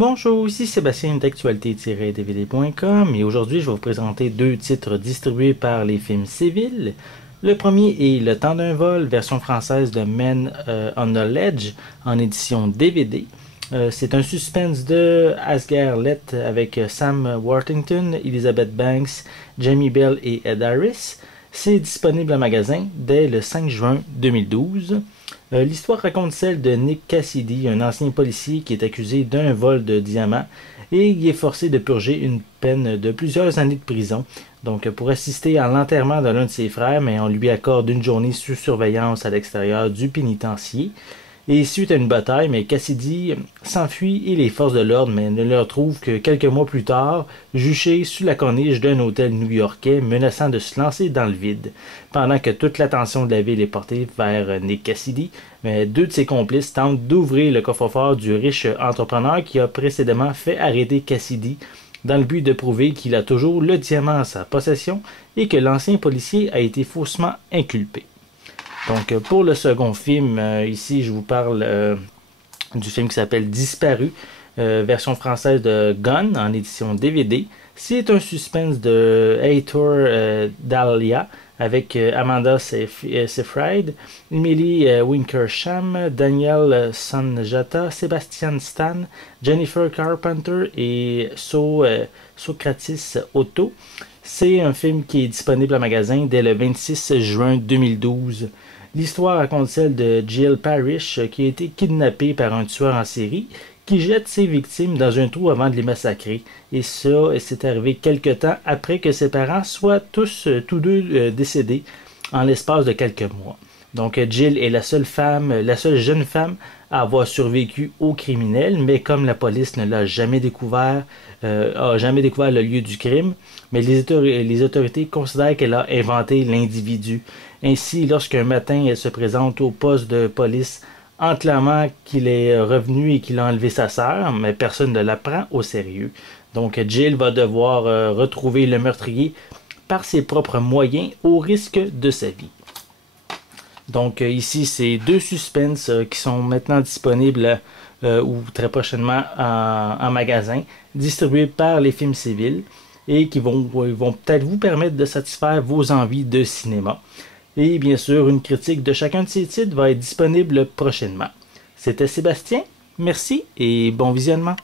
Bonjour, ici Sébastien d'actualité-dvd.com et aujourd'hui je vais vous présenter deux titres distribués par les films civils. Le premier est Le temps d'un vol, version française de Men on the Ledge en édition DVD. C'est un suspense de Asghar Lett avec Sam Worthington, Elizabeth Banks, Jamie Bell et Ed Harris. C'est disponible en magasin dès le 5 juin 2012. L'histoire raconte celle de Nick Cassidy, un ancien policier qui est accusé d'un vol de diamants et il est forcé de purger une peine de plusieurs années de prison. Donc, pour assister à l'enterrement de l'un de ses frères, mais on lui accorde une journée sous surveillance à l'extérieur du pénitencier. Et suite à une bataille, mais Cassidy s'enfuit et les forces de l'ordre ne le retrouvent que quelques mois plus tard, juché sous la corniche d'un hôtel new-yorkais menaçant de se lancer dans le vide. Pendant que toute l'attention de la ville est portée vers Nick Cassidy, mais deux de ses complices tentent d'ouvrir le coffre-fort du riche entrepreneur qui a précédemment fait arrêter Cassidy dans le but de prouver qu'il a toujours le diamant en sa possession et que l'ancien policier a été faussement inculpé. Donc, pour le second film, ici, je vous parle du film qui s'appelle Disparu, version française de Gun, en édition DVD. C'est un suspense de Heitor Dahlia, avec Amanda Seyfried, Emily Winkersham, Daniel Sanjata, Sebastian Stan, Jennifer Carpenter et Socratis Otto. C'est un film qui est disponible en magasin dès le 26 juin 2012. L'histoire raconte celle de Jill Parrish qui a été kidnappée par un tueur en série qui jette ses victimes dans un trou avant de les massacrer. Et ça, c'est arrivé quelque temps après que ses parents soient tous deux décédés en l'espace de quelques mois. Donc Jill est la seule jeune femme à avoir survécu au criminel, mais comme la police ne l'a jamais découvert, le lieu du crime, mais les autorités considèrent qu'elle a inventé l'individu. Ainsi, lorsqu'un matin elle se présente au poste de police en clamant qu'il est revenu et qu'il a enlevé sa sœur, mais personne ne la prend au sérieux. Donc Jill va devoir retrouver le meurtrier par ses propres moyens au risque de sa vie. Donc ici, c'est deux suspens qui sont maintenant disponibles ou très prochainement en magasin, distribués par les films civils et qui vont peut-être vous permettre de satisfaire vos envies de cinéma. Et bien sûr, une critique de chacun de ces titres va être disponible prochainement. C'était Sébastien, merci et bon visionnement.